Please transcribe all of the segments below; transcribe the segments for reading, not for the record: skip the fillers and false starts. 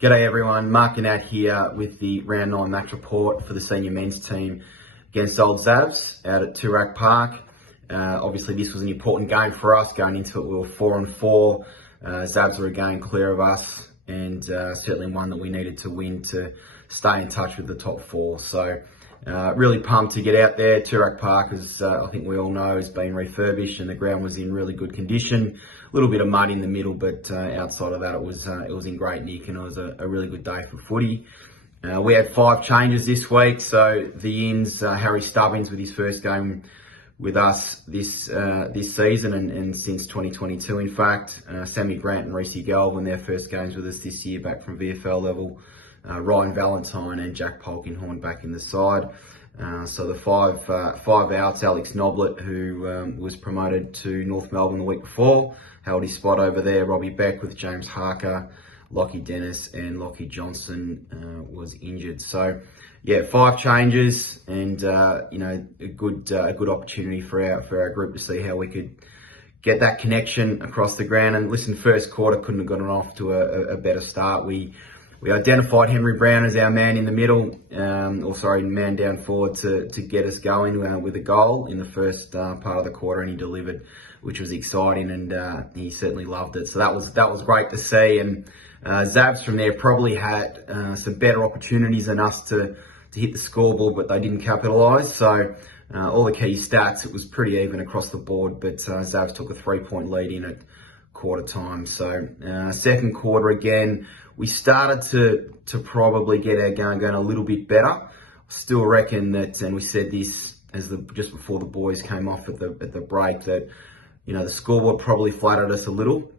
G'day everyone, Mark and Nat here with the round 9 match report for the senior men's team against Old Zabs out at Toorak Park. Obviously this was an important game for us. Going into it we were 4-4. Zabs were a game clear of us and certainly one that we needed to win to stay in touch with the top 4. So really pumped to get out there. Toorak Park, as I think we all know, has been refurbished and the ground was in really good condition. A little bit of mud in the middle, but outside of that, it was in great nick, and it was a really good day for footy. We had 5 changes this week, so the ins, Harry Stubbins with his first game with us this season and since 2022, in fact. Sammy Grant and Reece Galvin, their first games with us this year back from VFL level. Ryan Valentine and Jack Polkinghorn back in the side. So the five outs, Alex Noblet, who was promoted to North Melbourne the week before, held his spot over there. Robbie Beck with James Harker, Lockie Dennis and Lockie Johnson was injured. So yeah, 5 changes and a good opportunity for our group to see how we could get that connection across the ground. And listen, first quarter couldn't have gotten off to a better start. We identified Henry Brown as our man in the middle, man down forward to get us going with a goal in the first part of the quarter, and he delivered, which was exciting, and he certainly loved it. So that was great to see. And Zabs from there probably had some better opportunities than us to hit the scoreboard, but they didn't capitalise. So all the key stats, it was pretty even across the board, but Zabs took a 3-point lead in at quarter time. So second quarter again, we started to probably get our game going a little bit better. Still reckon that, and we said this just before the boys came off at the break, that the scoreboard probably flattered us a little.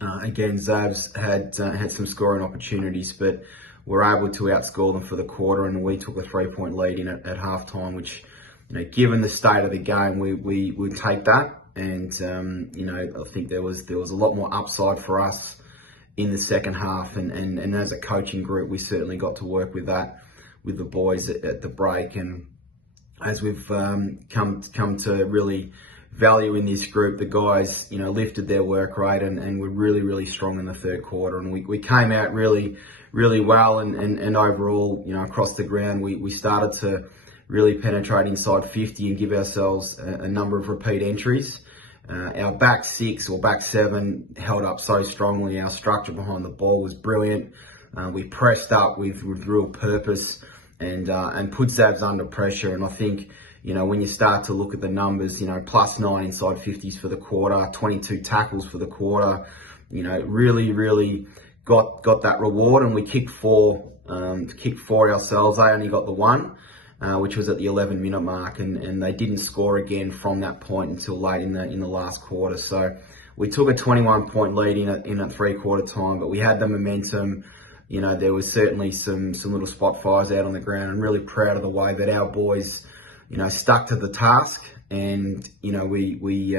Again, Zabs had some scoring opportunities, but we're able to outscore them for the quarter, and we took a 3-point lead in at half time, which, given the state of the game, we would take that. And I think there was a lot more upside for us in the second half, and as a coaching group, we certainly got to work with that with the boys at the break. And as we've come to really value in this group, the guys lifted their work rate and were really strong in the third quarter, and we came out really well, and overall across the ground we started to really penetrate inside 50 and give ourselves a number of repeat entries. Our back 6 or back 7 held up so strongly. Our structure behind the ball was brilliant. We pressed up with real purpose and put Zabs under pressure. And I think, when you start to look at the numbers, +9 inside 50s for the quarter, 22 tackles for the quarter, really got that reward. And we kicked 4 ourselves. They only got the 1. Which was at the 11-minute mark, and they didn't score again from that point until late in the last quarter. So we took a 21-point lead in at 3-quarter time, but we had the momentum. There was certainly some little spot fires out on the ground, and really proud of the way that our boys, stuck to the task, and we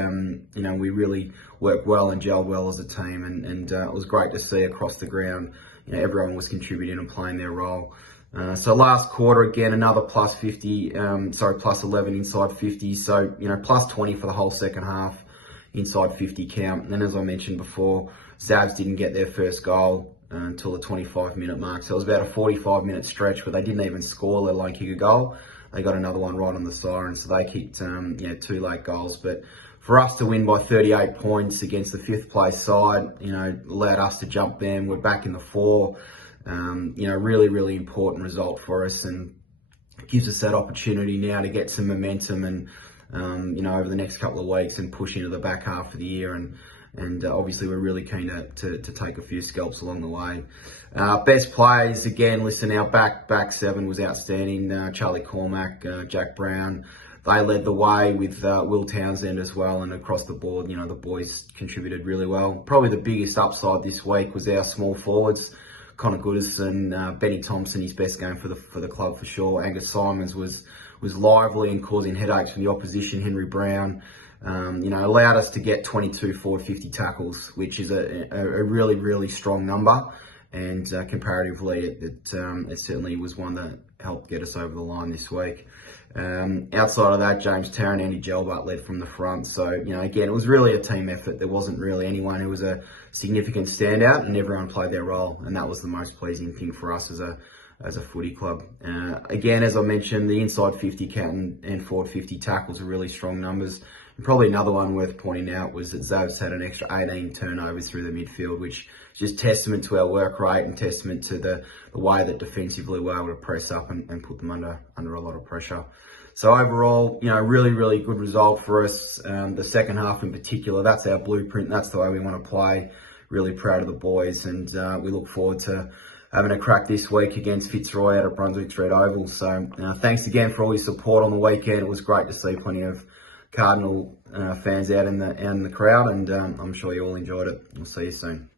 really worked well and gelled well as a team, and it was great to see across the ground. Everyone was contributing and playing their role. So last quarter, again, another +11 inside 50. So, +20 for the whole second half inside 50 count. And then, as I mentioned before, Zabs didn't get their first goal until the 25-minute mark. So it was about a 45-minute stretch where they didn't even score, let alone kick a goal. They got another one right on the siren. So they kicked 2 late goals. But for us to win by 38 points against the 5th place side, allowed us to jump them. We're back in the 4. Really important result for us, and gives us that opportunity now to get some momentum and, over the next couple of weeks and push into the back half of the year. And obviously we're really keen to take a few scalps along the way. Best players, again, listen, our back 7 was outstanding. Charlie Cormack, Jack Brown, they led the way with Will Townsend as well, and across the board, the boys contributed really well. Probably the biggest upside this week was our small forwards. Connor Goodison, Benny Thompson, his best game for the club for sure. Angus Simons was lively and causing headaches for the opposition. Henry Brown, allowed us to get 22 forward 50 tackles, which is a really strong number. and comparatively, it certainly was one that helped get us over the line this week. Outside of that, James Tarrant and Andy Gelbart led from the front. So, again, it was really a team effort. There wasn't really anyone who was a significant standout, and everyone played their role. And that was the most pleasing thing for us as a footy club. Again, as I mentioned, the inside 50 count and forward 50 tackles are really strong numbers. And probably another one worth pointing out was that Zavs had an extra 18 turnovers through the midfield, which is just testament to our work rate and testament to the way that defensively we're able to press up and put them under a lot of pressure. So overall, really, really good result for us. The second half in particular, that's our blueprint. That's the way we want to play. Really proud of the boys, and we look forward to having a crack this week against Fitzroy out at Brunswick Street Oval. So thanks again for all your support on the weekend. It was great to see plenty of Cardinal fans out in the crowd, and I'm sure you all enjoyed it. We'll see you soon.